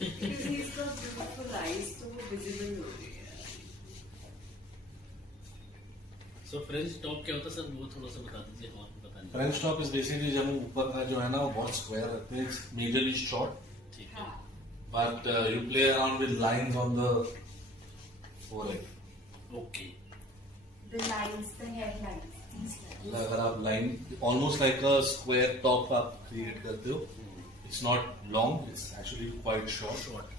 Because he's got beautiful eyes, तो वो visible हो रही है. So French top क्या होता है सर, वो थोड़ा सा बता दीजिए, हमारे को पता नहीं. फ्रेंच टॉप इज बेसिकली जब ऊपर का जो है ना वो बहुत स्क्वायर रहते हैं, इट्स मेजरली शॉर्ट, ठीक है. but you play around with lines on the forehead. Okay. The lines, the hairlines, these lines. अगर आप line almost like a square top आप क्रिएट करते हो, it's not long, it's actually quite short.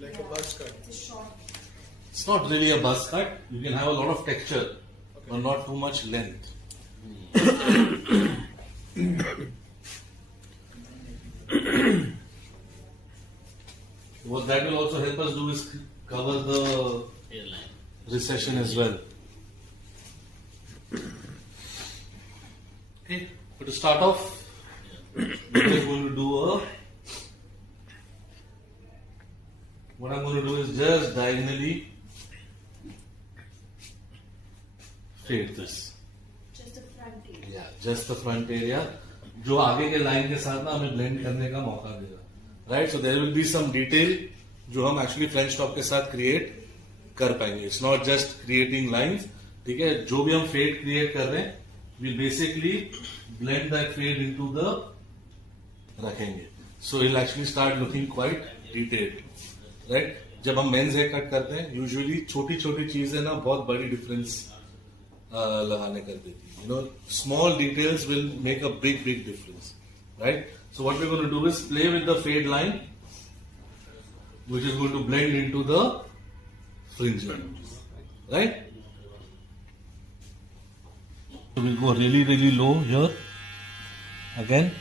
Like a buzz cut. The short. It's not really a buzz cut. You can have a lot of texture, but not too much length. What that will also help us do is cover the Hairline. recession as well. Okay, but to start off, we're going to do what I'm going to do is just diagonally fade this. Just the front area. Yeah, just the front area. जो आगे के line के साथ ना हमें blend करने का मौका देगा, right. So there will be some detail जो हम एक्चुअली फ्रेंच टॉप के साथ क्रिएट कर पाएंगे. It's not just creating lines, ठीक है. जो भी हम फेड क्रिएट कर रहे हैं will basically blend that fade into the रखेंगे. So will actually start looking quite detailed, right. जब हम मेंस हेयर कट करते हैं यूजुअली छोटी छोटी चीजें ना बहुत बड़ी डिफरेंस लगाने कर देती है. You know, small details will make a big difference, right? So what we're going to do is play with the fade line, which is going to blend into the fringe line, right? So we'll go really low here again.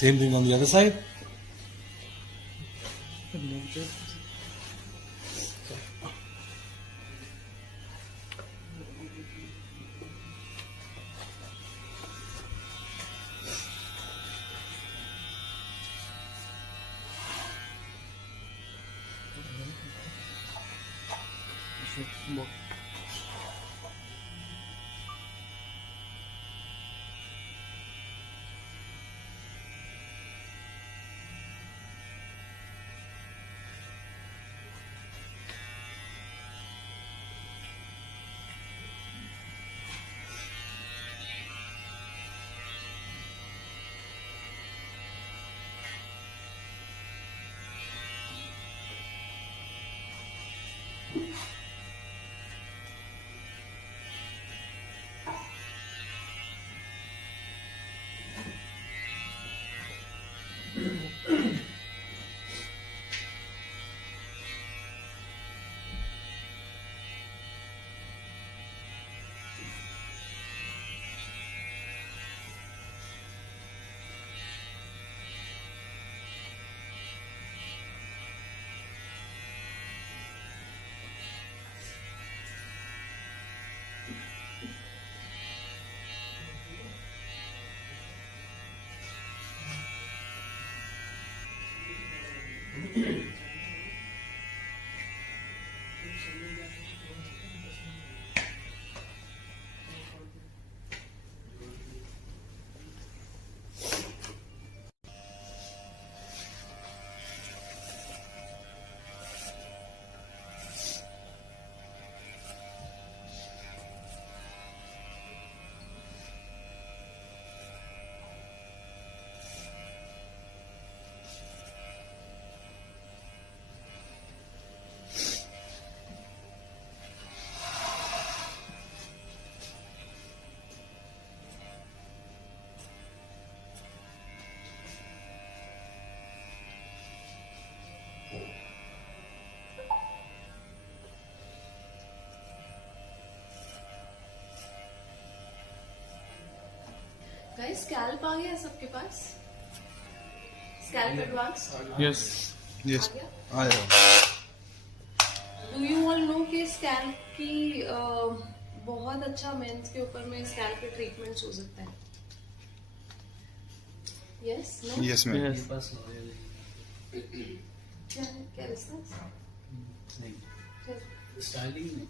Same thing on the other side. Guys scalp आ गया है सबके पास? Scalp advance yes आ गया? आया do you all know कि scalp की बहुत अच्छा मेंस के ऊपर में स्कैल्प पे ट्रीटमेंट्स हो सकता है? Yes no yes ma'am yes मेरे पास लॉयर नहीं क्या है? क्या रिस्क? स्टाइलिंग में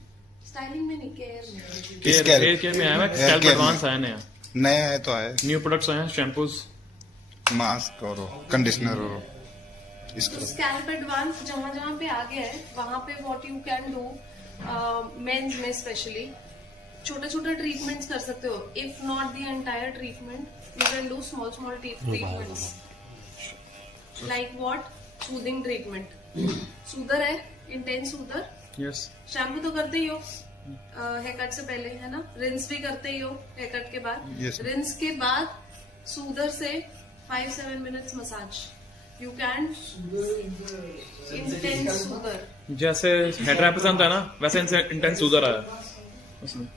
स्टाइलिंग में नहीं, केयर में। केयर केयर में आया है, स्कैल्प care में। एडवांस आया नया, नया है तो आया न्यू प्रोडक्ट्स आए हैं, शैम्पूज, मास्क और कंडीशनर और इसका स्कैल्प एडवांस जहाँ जहाँ पे आ गया है वहाँ पे what you can do men's में स्पेशली छोटा छोटा ट्रीटमेंट्स कर सकते हो. If not the entire treatment you can do small small treatments like what soothing treatment. Soother है, इंटेंस सूदर. यस शैम्पू तो करते ही हो हेयर कट से पहले, है ना? रिंस भी करते ही हो हेयर कट के बाद. Yes. रिंस के बाद सूदर से 5-7 minutes massage. You can intense soother. जैसे हेड रैप पसंद है ना, वैसे इंटेंस सूजर आया उसमें.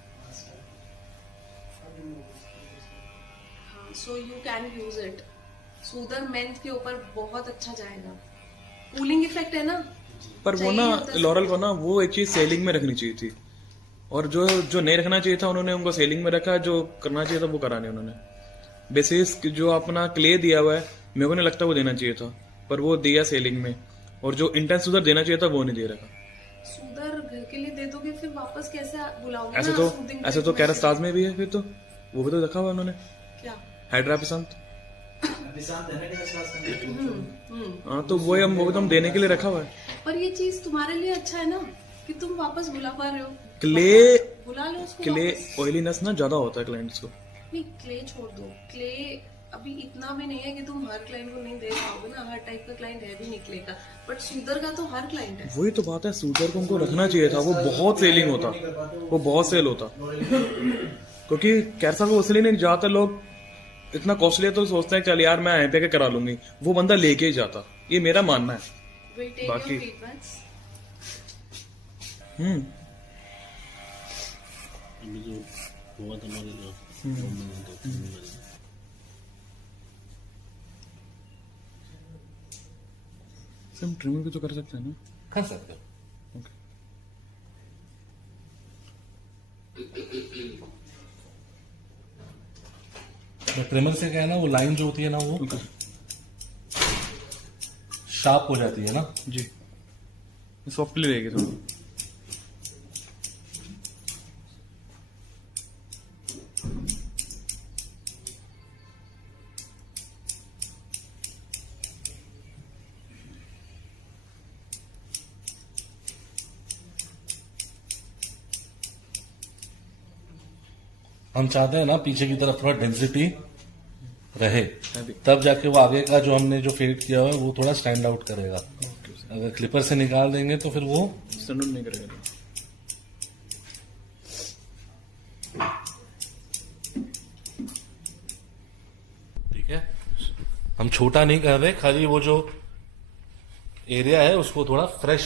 So you can use it. Soother month के ऊपर बहुत अच्छा जाएगा. कूलिंग इफेक्ट है ना. पर वो ना लॉरल को ना वो एक चीज सेलिंग में रखनी चाहिए थी, और जो जो नहीं रखना चाहिए था उन्होंने उनको सेलिंग में रखा, जो करना चाहिए था वो करा नहीं उन्होंने. बेसिस जो अपना क्ले दिया हुआ है मेरे को नहीं लगता वो देना चाहिए था, पर वो दिया सेलिंग में, और जो इंटेंस सूदर देना चाहिए था वो नहीं दे रखा. सूदर घर के लिए दे दोगे फिर वापस कैसे बुलाओगे? ऐसे ना तो soothing ऐसे तो treatment कैरस्ताज में भी है, फिर तो वो भी तो रखा हुआ है उन्होंने, क्या? हाइड्रा पिसंत. हाँ तो वो हम वो भी तो हम देने के लिए रखा हुआ है. पर ये चीज तुम्हारे लिए अच्छा है ना कि तुम वापस बुला पा रहे हो. क्ले बुला लो उसको क्ले वापस. ऑयलीनेस ना ज्यादा होता है क्लाइंट्स को. नहीं, क्ले छोड़ दो. क्ले अभी इतना भी नहीं है कि तुम हर क्लाइंट को नहीं दे पाओगे ना. हर टाइप का क्लाइंट है भी नहीं क्ले का, बट सूदर का तो हर क्लाइंट है. वही तो बात है, सूदर को उनको रखना चाहिए था, वो बहुत सेलिंग होता, वो बहुत सेल होता. क्योंकि कैसा को इसलिए नहीं जाते लोग, इतना कॉस्टली है तो सोचते हैं चल यार मैं यहाँ पे के करा लूंगी, वो बंदा लेके ही जाता. ये मेरा मानना है. We take बाकी- your feedbacks. अभी जो हुआ था हमारे जो 2 महीने 2-3 महीने हम ट्रिमिंग भी तो कर सकते हैं ना. कर सकते हो. ट्रिमर से क्या है ना, वो लाइन जो होती है ना वो शार्प हो जाती है ना. जी सॉफ्टली रहेगी थोड़ी. हम चाहते हैं ना पीछे की तरफ थोड़ा डेंसिटी रहे, अभी तब जाके वो आगे का जो हमने जो फेड किया हुआ है वो थोड़ा स्टैंड आउट करेगा. अगर क्लिपर से निकाल देंगे तो फिर वो स्टैंड नहीं करेगा. ठीक है. हम छोटा नहीं कर रहे, खाली वो जो एरिया है उसको थोड़ा फ्रेश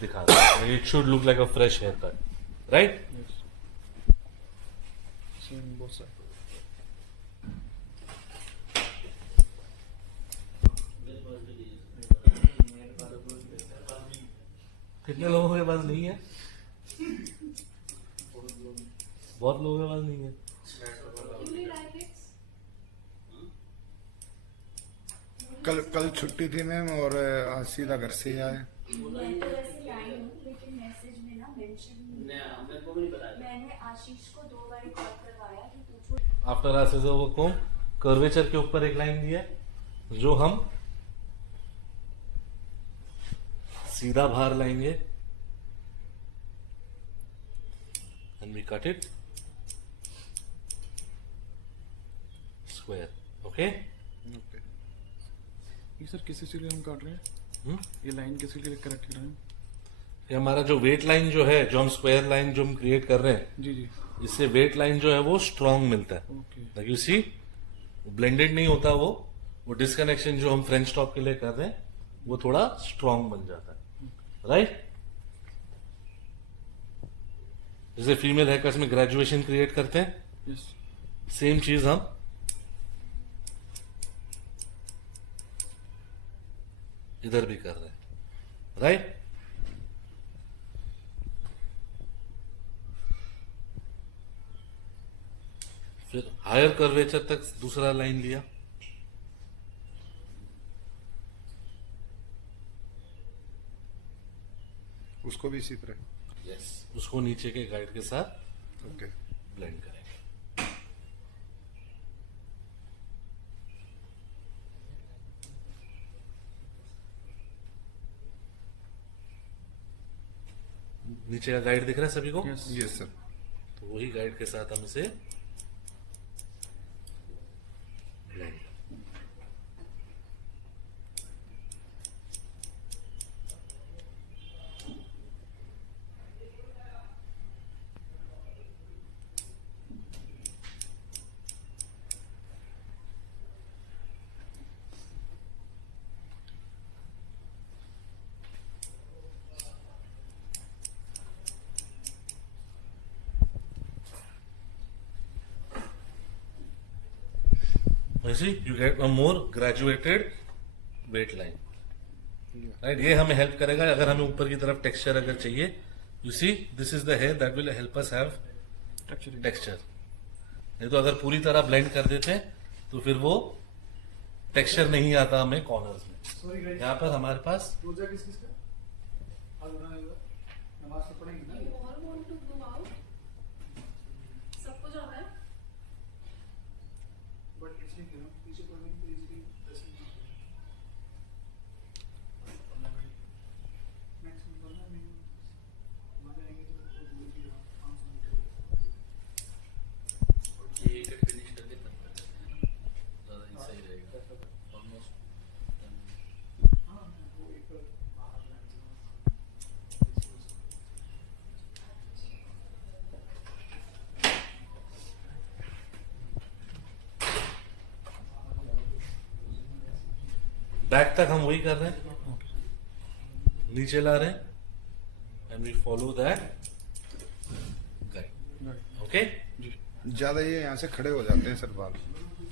दिखा रहे हैं. It should look like a fresh hair cut, right. बहुत सारे कितने लोगों के पास नहीं है? बहुत लोगों के पास नहीं है. You need eyelids? You कल छुट्टी थी मैम और आज सीधा घर से ही आए। मैं तो वैसे लाई हूँ लेकिन मैसेज में ना मेंशन मेरे को भी नहीं पता। मैंने आशीष को 2 बार कॉल करवाया कि पूछो। आफ्टर आर सीजर वो कोम कर्वेचर के ऊपर एक लाइन दी है जो हम सीधा बाहर लाएंगे and we cut it square. Okay, ये सर किसी के लिए हम काट रहे हैं? ये लाइन किसी के लिए करेक्ट कर रहे हैं? ये हमारा जो वेट लाइन जो है, जो हम स्क्वायर लाइन जो हम क्रिएट कर रहे हैं, जी जी। इससे वेट लाइन जो है वो स्ट्रांग मिलता है। Okay. Like you see, blended नहीं होता वो डिस्कनेक्शन जो हम फ्रेंच टॉप के लिए कर रहे हैं वो थोड़ा स्ट्रांग बन जाता है, राइट? जैसे फीमेल हेयरकट्स में ग्रेजुएशन क्रिएट करते हैं, यस। सेम चीज हम इधर भी कर रहे हैं, राइट? फिर हायर कर्वेचर तक दूसरा लाइन लिया, उसको भी इसी तरह। यस, उसको नीचे के गाइड के साथ ओके। ब्लेंड करेंगे। नीचे का गाइड दिख रहा है सभी को? यस। Yes sir. तो वही गाइड के साथ हम इसे blend. See, you get a more graduated weight line, right? ये हमें हेल्प करेगा अगर हमें ऊपर की तरफ टेक्सचर अगर चाहिए। You see, this is the hair that will help us have texture। नहीं तो अगर पूरी तरह ब्लेंड कर देते हैं तो फिर वो टेक्सचर नहीं आता हमें कॉर्नर्स में। यहाँ पर हमारे पास You all want to go out? सबको जाना है? ये कट फिनिश करके तब ज़्यादा ही सही रहेगा। ऑलमोस्ट बैक तक हम वही कर रहे हैं, नीचे ला रहे हैं and we follow that guide. Okay, ज्यादा ये यहाँ से खड़े हो जाते हैं सर बाल।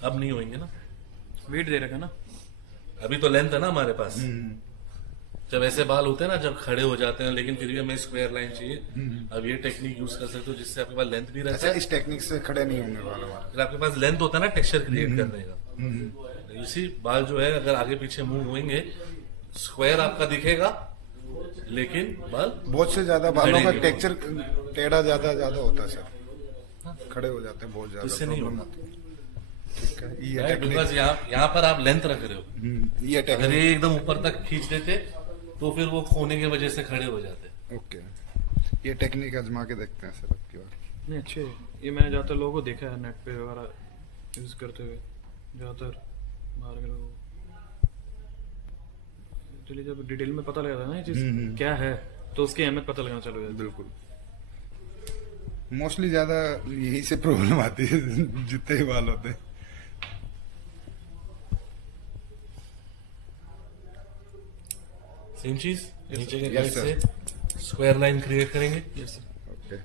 अब नहीं होंगे ना, वेट दे रखा ना। अभी तो लेंथ है ना हमारे पास। जब ऐसे बाल होते हैं ना, जब खड़े हो जाते हैं लेकिन फिर भी हमें स्क्वायर लाइन चाहिए, अब ये टेक्निक यूज कर सकते हो जिससे आपके पास लेंथ भी रहता अच्छा, है। इस टेक्निक से खड़े नहीं होंगे बाल हमारे। फिर आपके पास लेंथ होता है ना टेक्सचर क्रिएट करने का। इसी बाल जो है अगर आगे पीछे मूव होंगे, स्क्वायर आपका दिखेगा लेकिन बाल बहुत से ज्यादा बालों का खड़े नहीं टेक्सचर टेढ़ा ज्यादा होता है सर, खड़े हो जाते हैं बहुत ज्यादा। इससे नहीं प्रॉब्लम होता। होती है। ठीक है, ये टेक्निक। बिकॉज यहाँ पर आप लेंथ रख रहे हो। ये अगर टेक्निक। ये एकदम ऊपर तक खींच देते तो फिर वो खोने की वजह से खड़े हो जाते। ओके, ये टेक्निक आजमा के देखते हैं सर अब की बार। नहीं अच्छे, ये मैंने ज्यादातर लोगों को देखा है नेट पे वगैरह यूज करते हुए, ज्यादातर बाहर के लोगों को। चलिए जब डिटेल में पता लगा था ना ये चीज क्या है तो उसकी अहमियत पता लगना चालू हो जाती है। बिल्कुल, मोस्टली ज्यादा यही से प्रॉब्लम आती है जितने ही बाल होते हैं। सेम चीज नीचे के Yes, गाइड sir. से स्क्वायर लाइन क्रिएट करेंगे। Yes sir. ओके,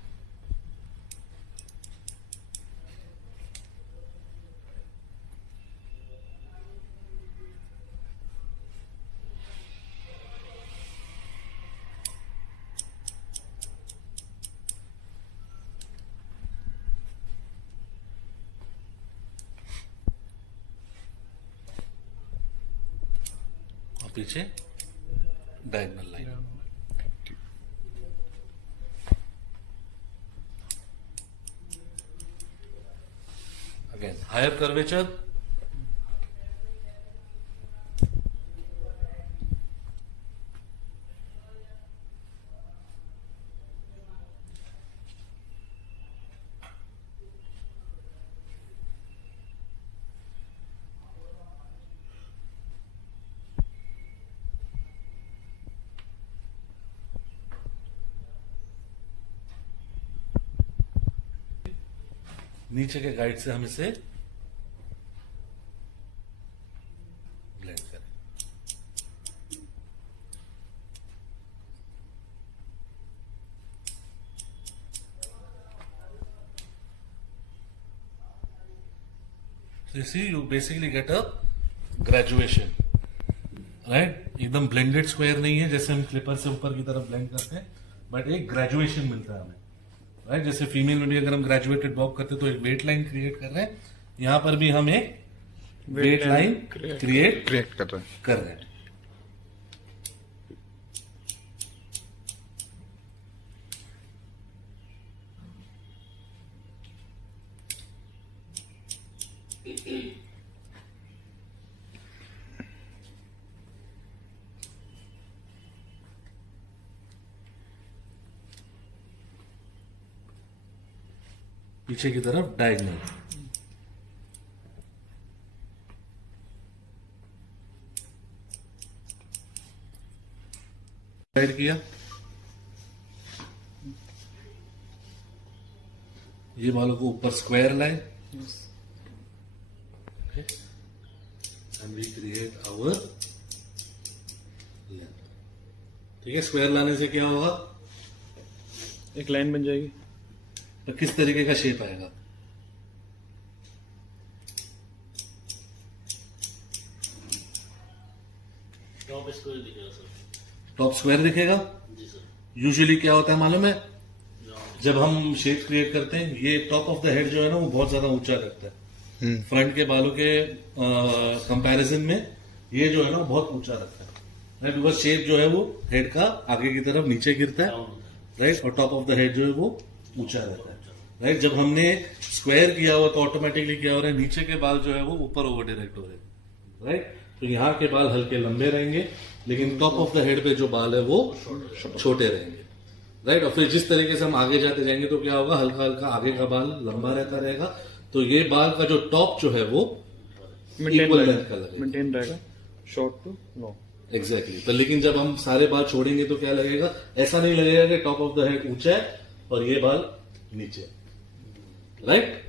पीछे diagonal line. Again higher curvature, नीचे के गाइड से हम इसे ब्लेंड करें। So you see, you basically get a graduation, right? एकदम ब्लेंडेड स्क्वायर नहीं है जैसे हम क्लिपर से ऊपर की तरफ ब्लेंड करते हैं, बट एक ग्रेजुएशन मिलता है हमें, राइट? जैसे फीमेल में भी अगर हम ग्रेजुएटेड बॉब करते हैं तो एक वेट लाइन क्रिएट कर रहे हैं, यहां पर भी हम एक वेट लाइन क्रिएट कर रहे हैं। पीछे की तरफ डायगोनल, साइड किया, ये बालों को ऊपर स्क्वायर लाए, and we create our length. ठीक है, स्क्वायर लाने से क्या होगा, एक लाइन बन जाएगी। तो किस तरीके का शेप आएगा, टॉप स्क्वायर दिखेगा सर। टॉप स्क्वायर दिखेगा। जी सर। यूजुअली क्या होता है मालूम है, जब हम शेप क्रिएट करते हैं ये टॉप ऑफ द हेड जो है ना वो बहुत ज्यादा ऊंचा लगता है, फ्रंट के बालों के कंपैरिजन में ये जो है ना वो बहुत ऊंचा लगता है, राइट? बिकॉज शेप जो है वो हेड का आगे की तरफ नीचे गिरता है, राइट? और टॉप ऑफ द हेड जो है वो ऊंचा रहता है, राइट? जब हमने स्क्वायर किया हुआ तो ऑटोमेटिकली क्या हो रहा है, नीचे के बाल जो है वो ऊपर ओवर डायरेक्ट हो रहे हैं, राइट? तो यहाँ के बाल हल्के लंबे रहेंगे, लेकिन टॉप ऑफ द हेड पे जो बाल है वो छोटे रहेंगे, राइट? और फिर जिस तरीके से हम आगे जाते जाएंगे तो क्या होगा, हल्का हल्का आगे का बाल लंबा रहता रहेगा, तो ये बाल का जो टॉप जो है वो इक्वल लेंथ का लगेगा, मेंटेन रहेगा, शॉर्ट टू लो। एग्जैक्टली। तो लेकिन जब हम सारे बाल छोड़ेंगे तो क्या लगेगा, ऐसा नहीं लगेगा कि टॉप ऑफ द हेड ऊंचा है और ये बाल नीचे, राइट?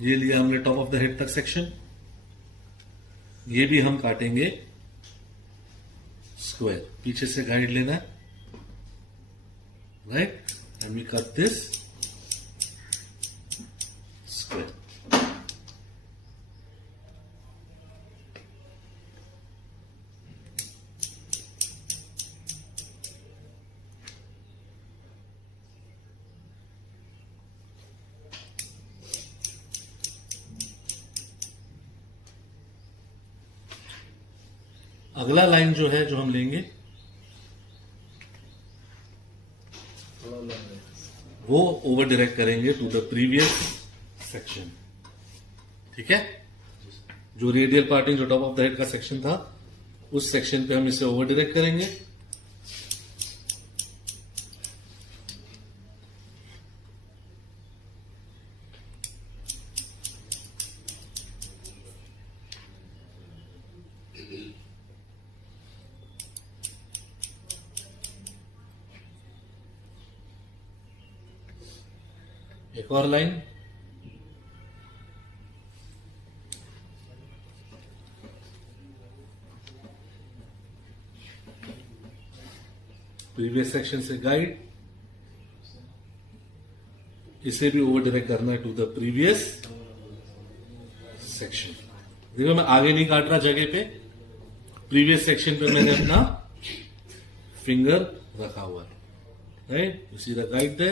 ये लिया हमने टॉप ऑफ द हेड तक सेक्शन, ये भी हम काटेंगे स्क्वायर, पीछे से गाइड लेना है, right? And we cut this square. अगला लाइन जो है जो हम लेंगे वो ओवर डायरेक्ट करेंगे टू द प्रीवियस सेक्शन, ठीक है? जो रेडियल पार्टिंग जो टॉप ऑफ द हेड का सेक्शन था उस सेक्शन पे हम इसे ओवर डायरेक्ट करेंगे, एक और लाइन, प्रीवियस सेक्शन से गाइड, इसे भी ओवर डायरेक्ट करना है टू द प्रीवियस सेक्शन। देखो मैं आगे नहीं काट रहा जगह पे, प्रीवियस सेक्शन पे मैंने अपना फिंगर रखा हुआ है, राइट? उसी का गाइड दे,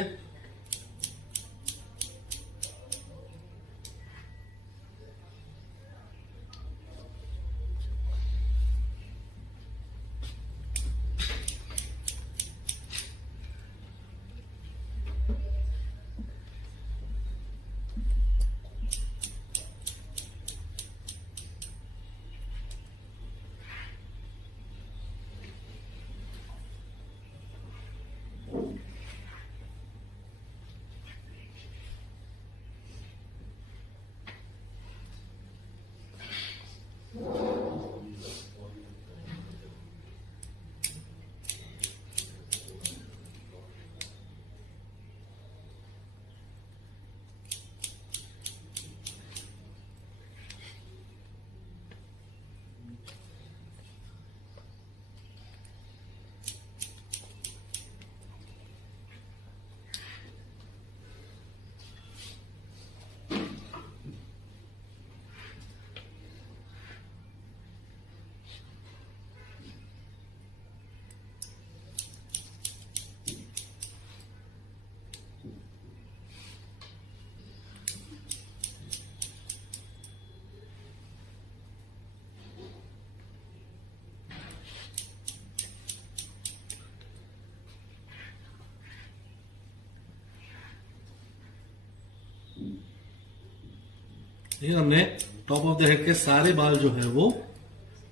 ये हमने टॉप ऑफ द हेड के सारे बाल जो है वो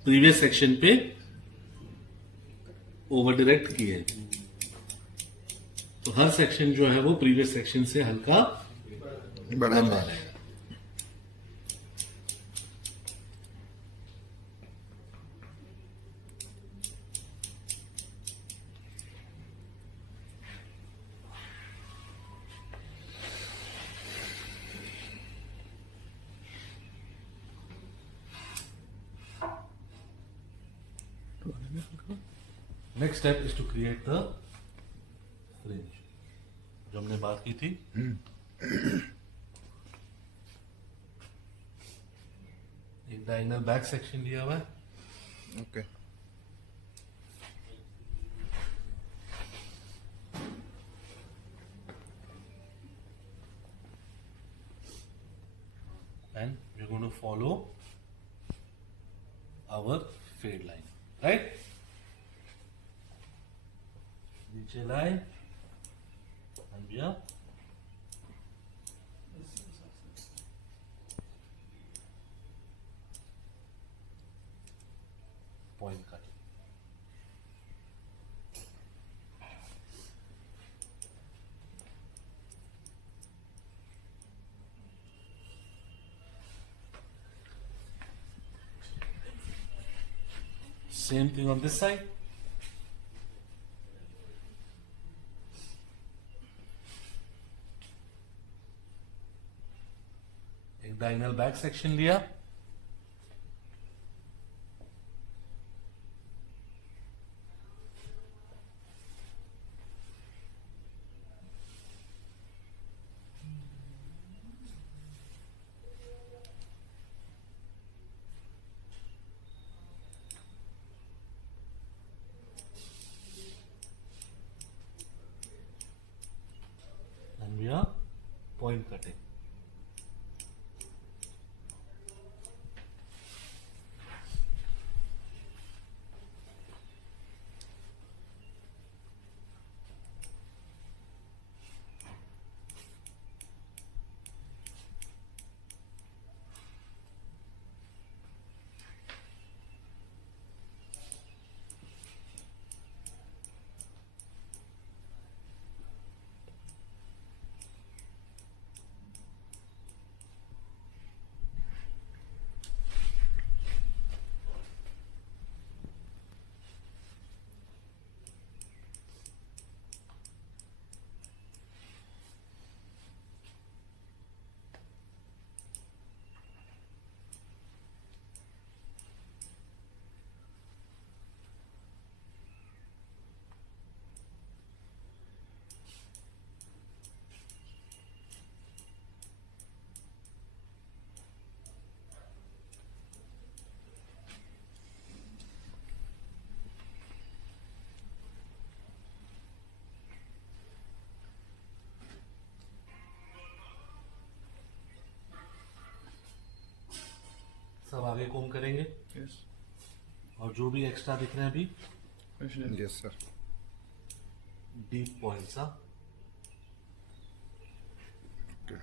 प्रीवियस सेक्शन पे ओवर डायरेक्ट किए, तो हर सेक्शन जो है वो प्रीवियस सेक्शन से हल्का बड़ा लंबा है। रहेगा। Next step is to create the fringe, जो हमने बात की थी। एक डायगोनल बैक सेक्शन लिया हुआ है, okay, and we're going to follow our fade line, right? नीचे line and we are point cutting. Same thing on this side. एक डायगोनल बैक सेक्शन लिया, and we are point cutting. जो भी extra दिख रहे हैं अभी यस सर डीप पॉइंट्स हाँ ओके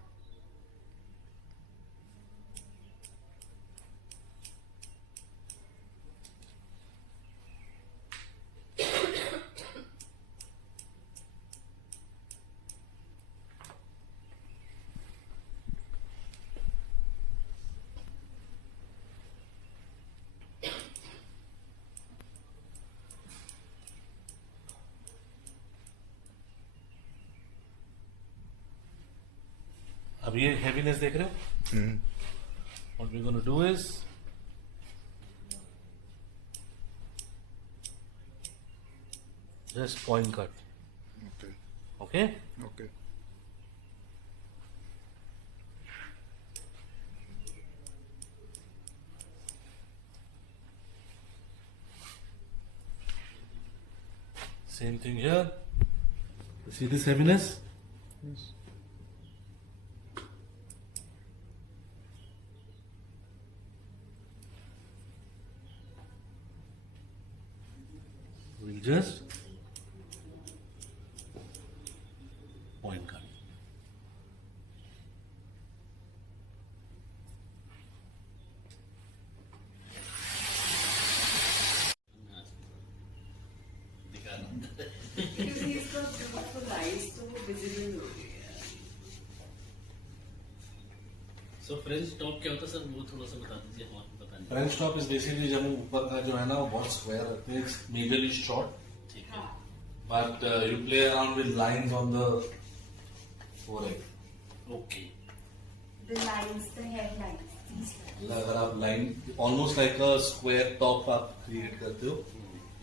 अब ये हैवीनेस देख रहे हो what we gonna do is just point cut okay okay okay same thing here you see this heaviness we'll just point cut दिखा रहा हूँ क्योंकि इसका beautiful eyes तो वो visible हो रही है. सो फ्रेंच टॉप क्या होता है सर वो थोड़ा सा बता दीजिए हमारे पता नहीं फ्रेंच टॉप इज बेसिकली जब हम ऊपर का जो है ना वो बहुत स्क्वायर रखते हैं इट्स मेजरली शॉर्ट ठीक है but you play around with lines on the forehead. Okay The lines, the hairlines, these lines. अगर आप line almost like a square top आप क्रिएट करते हो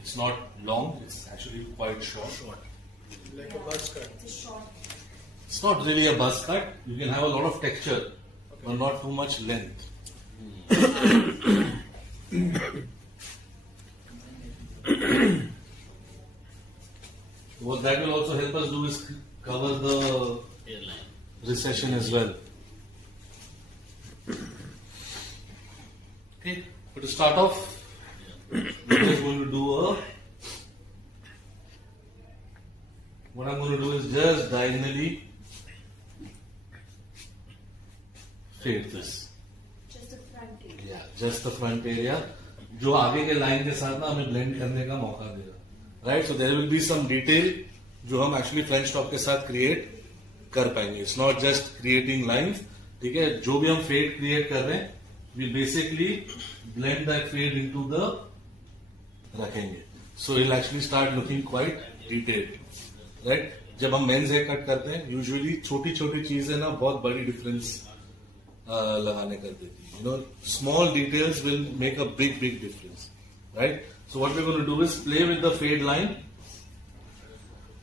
it's not long it's actually quite short It's a short. It's not really a buzz cut you can have a lot of texture but not too much length. What that will also help us do is cover the airline recession as well. Okay, but to start off, we're just going to do what I'm going to do is just diagonally fade this. Just the front area. Yeah, just the front area. जो आगे के line के साथ ना हमें blend करने का मौका देगा right so there will be some detail जो हम एक्चुअली फ्रेंच टॉप के साथ क्रिएट कर पाएंगे it's not just creating lines ठीक है जो भी हम फेड क्रिएट कर रहे हैं we basically blend that fade into the रखेंगे so it actually start looking quite detailed right जब हम मेंस हेयर कट करते हैं यूजुअली छोटी छोटी चीजें ना बहुत बड़ी डिफरेंस लगाने कर देती है you know small details will make a big difference right so what we're going to do is play with the fade line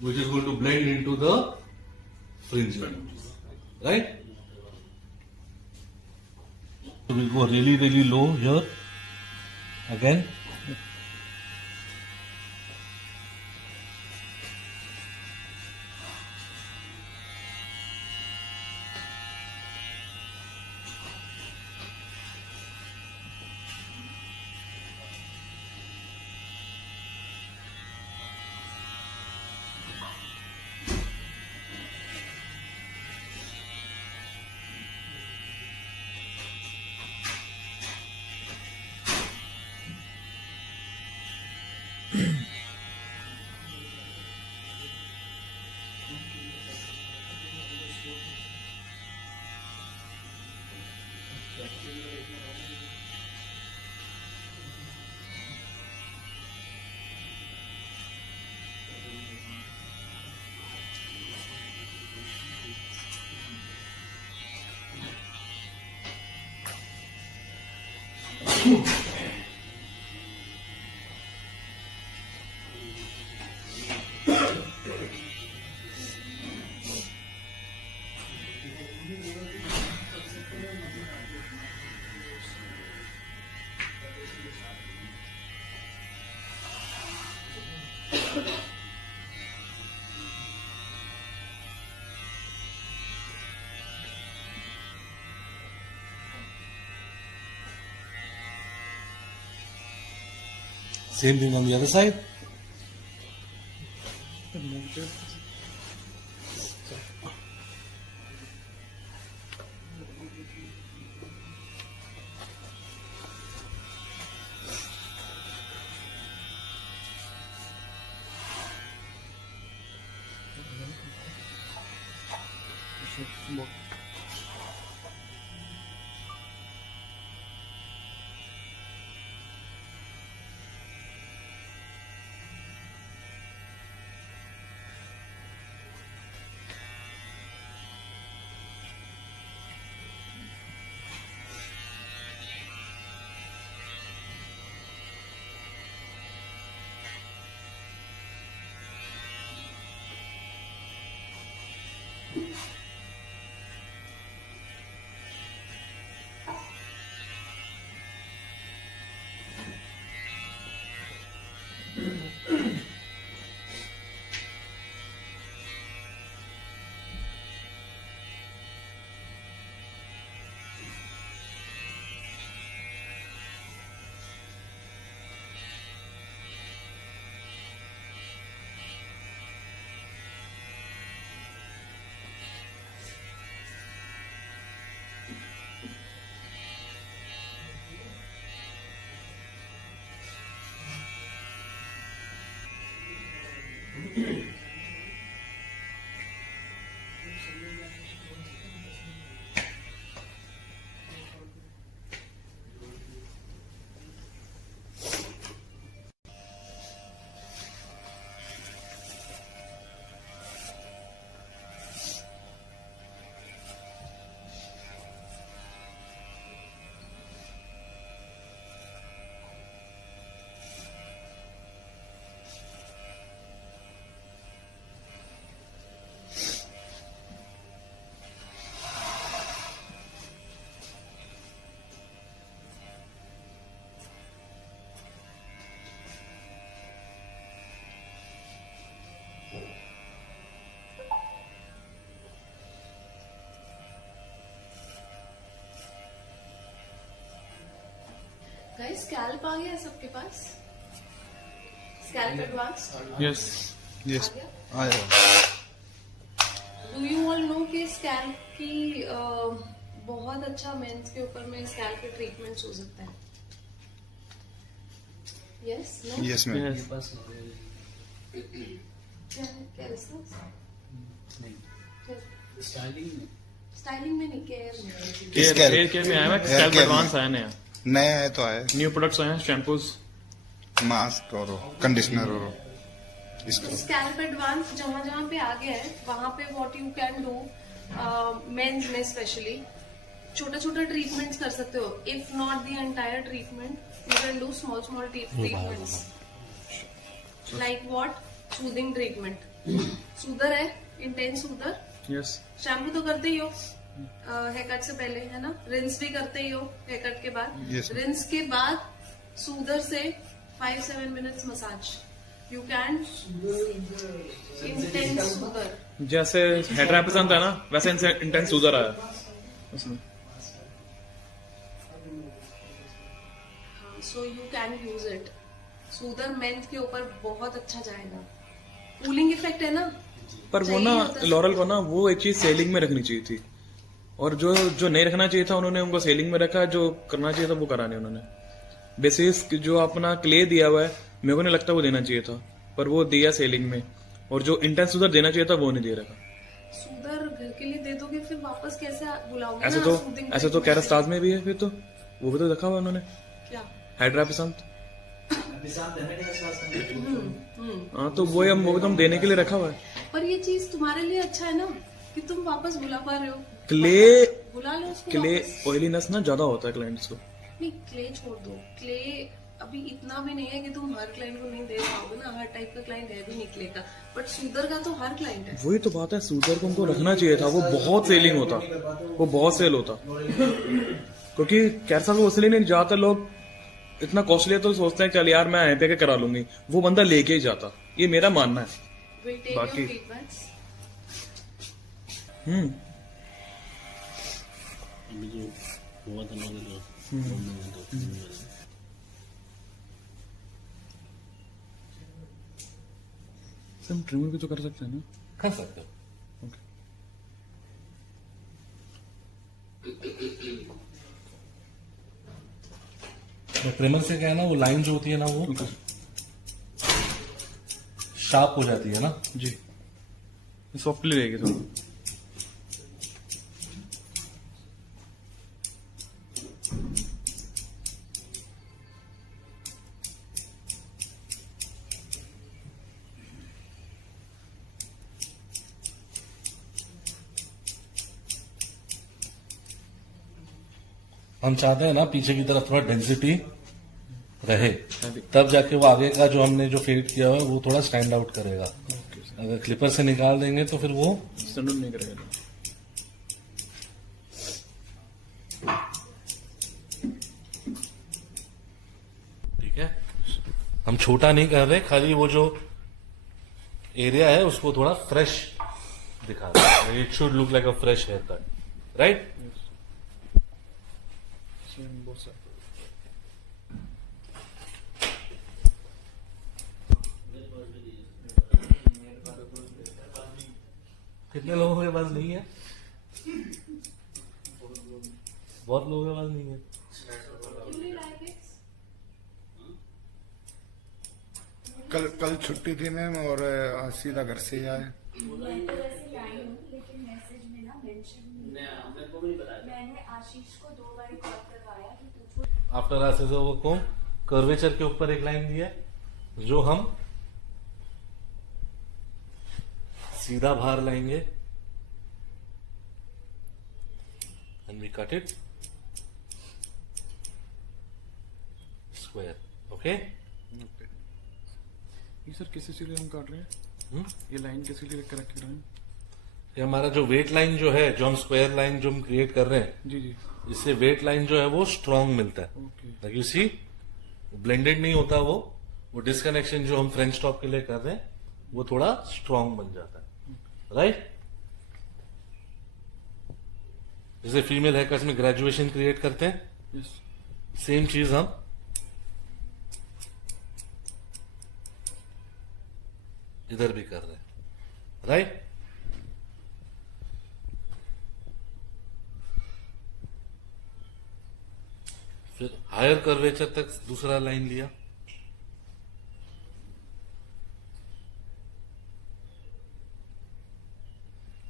which is going to blend into the fringe line right so we'll go really low here again Same thing on the other side. Guys scalp आ गया है सबके पास? Scalp advance yes yes आ गया? आया do you all know कि scalp की बहुत अच्छा मेंस के ऊपर में स्कैल्प के ट्रीटमेंट्स हो सकते हैं? Yes no yes ma'am yes pass नहीं क्या रिस्पॉन्स? स्टाइलिंग में स्टाइलिंग में नहीं, केयर में। केयर में आया है, स्कैल्प care एडवांस में। आया नया, नया है तो आया न्यू प्रोडक्ट्स आए हैं, शैम्पूज, मास्क और कंडीशनर और इसका स्कैल्प एडवांस जहाँ जहाँ पे आ गया है वहाँ पे what you can do, men's में स्पेशली छोटा छोटा ट्रीटमेंट्स कर सकते हो. If not the entire treatment you can do small small treatments like what soothing treatment. Soother है, इंटेंस सूदर. यस शैम्पू तो करते ही हो हेयर कट से पहले, है ना. रिंस भी करते ही हो हेयर कट के बाद. Yes. रिंस के बाद सूदर से 5-7 minutes massage. You can intense soother. जैसे हेड रैप पसंद है ना, वैसे इंटेंस सूजर आया उसमें. So you can use it. Soother month के ऊपर बहुत अच्छा जाएगा. कूलिंग इफेक्ट है ना. पर वो ना लॉरल को ना वो एक चीज सेलिंग में रखनी चाहिए थी, और जो जो नहीं रखना चाहिए था उन्होंने उनको सेलिंग में रखा. जो करना चाहिए था वो करा नहीं उन्होंने. बेसिस जो अपना क्ले दिया हुआ है मेरे को नहीं लगता वो देना चाहिए था, पर वो दिया सेलिंग में. और जो इंटेंस सूदर देना चाहिए था वो नहीं दे रखा. सूदर घर के लिए दे दोगे फिर वापस कैसे बुलाओगे ऐसे ना तो soothing ऐसे तो treatment कैरास्टाज में भी है, फिर तो वो भी तो रखा हुआ उन्होंने से. क्या हाइड्रापिसंत. हाँ तो वो हम देने के लिए रखा हुआ है. पर ये चीज तुम्हारे लिए अच्छा है ना कि तुम वापस बुला पा रहे हो. क्ले बुला लो उसको क्ले वापस. ऑयलीनेस ना ज्यादा होता है क्लाइंट्स को. नहीं क्ले छोड़ दो. क्ले अभी इतना भी नहीं है कि तुम हर क्लाइंट को नहीं दे पाओगे ना. हर टाइप का क्लाइंट है भी निकले का. बट सूदर का तो हर क्लाइंट है. वही तो बात है, सूदर को उनको रखना चाहिए था. वो बहुत सेलिंग होता, वो बहुत सेल होता. क्योंकि कैसा वो इसलिए नहीं जाता, लोग इतना कॉस्टली है तो सोचते हैं चल यार मैं यहाँ पे करा लूंगी. वो बंदा लेके ही जाता, ये मेरा मानना है. We'll take बाकी- your treatments. हम्म अभी जो हुआ था ना सर हम ट्रिमर भी तो कर सकते हैं ना? कर सकते हो। ओके। ट्रिमर से क्या है ना, वो लाइन जो होती है ना वो ओके शार्प हो जाती है ना। जी, सॉफ्टली रहेगी थोड़ा। हम चाहते हैं ना पीछे की तरफ थोड़ा डेंसिटी रहे, तब जाके वो आगे का जो हमने जो फेड किया हुआ है वो थोड़ा स्टैंड आउट करेगा। अगर क्लिपर से निकाल देंगे तो फिर वो स्टैंड नहीं करेगा। ठीक है, हम छोटा नहीं कर रहे, खाली वो जो एरिया है उसको थोड़ा फ्रेश दिखा रहे हैं। It should look like a fresh hair cut, right. Same both side. कितने लोगों के पास नहीं है? बहुत लोगों के पास नहीं है। कल छुट्टी थी मैम और आज सीधा घर से ही आए। मैं तो वैसे लाई हूँ, लेकिन मैसेज में ना मेंशन नहीं है। मैंने आशीष को 2 बार कॉल करवाया कि पूछो। आफ्टर आसेस वो कोम कर्वेचर के ऊपर एक लाइन दी है जो हम सीधा बाहर लाएंगे and we cut it square. Okay, ये सर किस लिए हम काट रहे हैं? ये लाइन किस लिए रख रहे हैं? ये हमारा जो वेट लाइन जो है, जो हम स्क्वायर लाइन जो हम क्रिएट कर रहे हैं, जी जी। इससे वेट लाइन जो है वो स्ट्रांग मिलता है। ओके। यू सी, ब्लेंडेड नहीं होता वो डिस्कनेक्शन जो हम फ्रेंच टॉप के लिए कर रहे हैं वो थोड़ा स्ट्रांग बन जाता है, राइट। जैसे फीमेल हेयर कट्स में ग्रेजुएशन क्रिएट करते हैं, यस। सेम चीज हम इधर भी कर रहे हैं, राइट। फिर हायर कर्वेचर तक दूसरा लाइन लिया,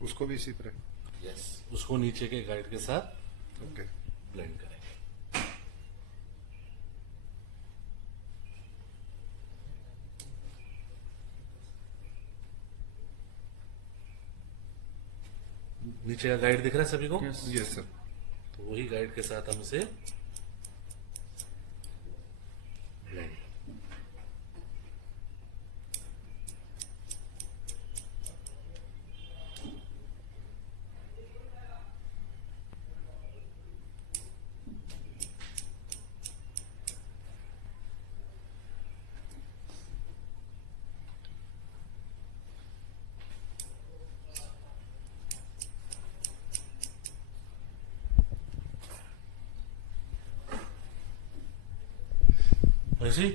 उसको भी इसी तरह। यस, उसको नीचे के गाइड के साथ ओके। ब्लेंड करेंगे। नीचे का गाइड दिख रहा है सभी को? Yes sir. तो वही गाइड के साथ हम इसे blend.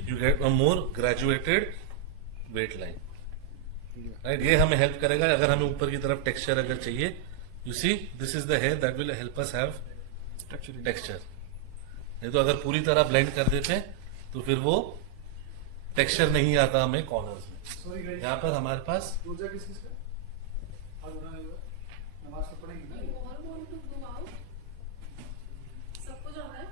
You get a more graduated weight line, right? ये हमें हेल्प करेगा अगर हमें ऊपर की तरफ टेक्सचर अगर चाहिए। You see, this is the hair that will help us have texture. नहीं तो अगर पूरी तरह ब्लेंड कर देते हैं तो फिर वो टेक्सचर नहीं आता हमें कॉर्नर्स में। यहाँ पर हमारे पास सबको जाना है।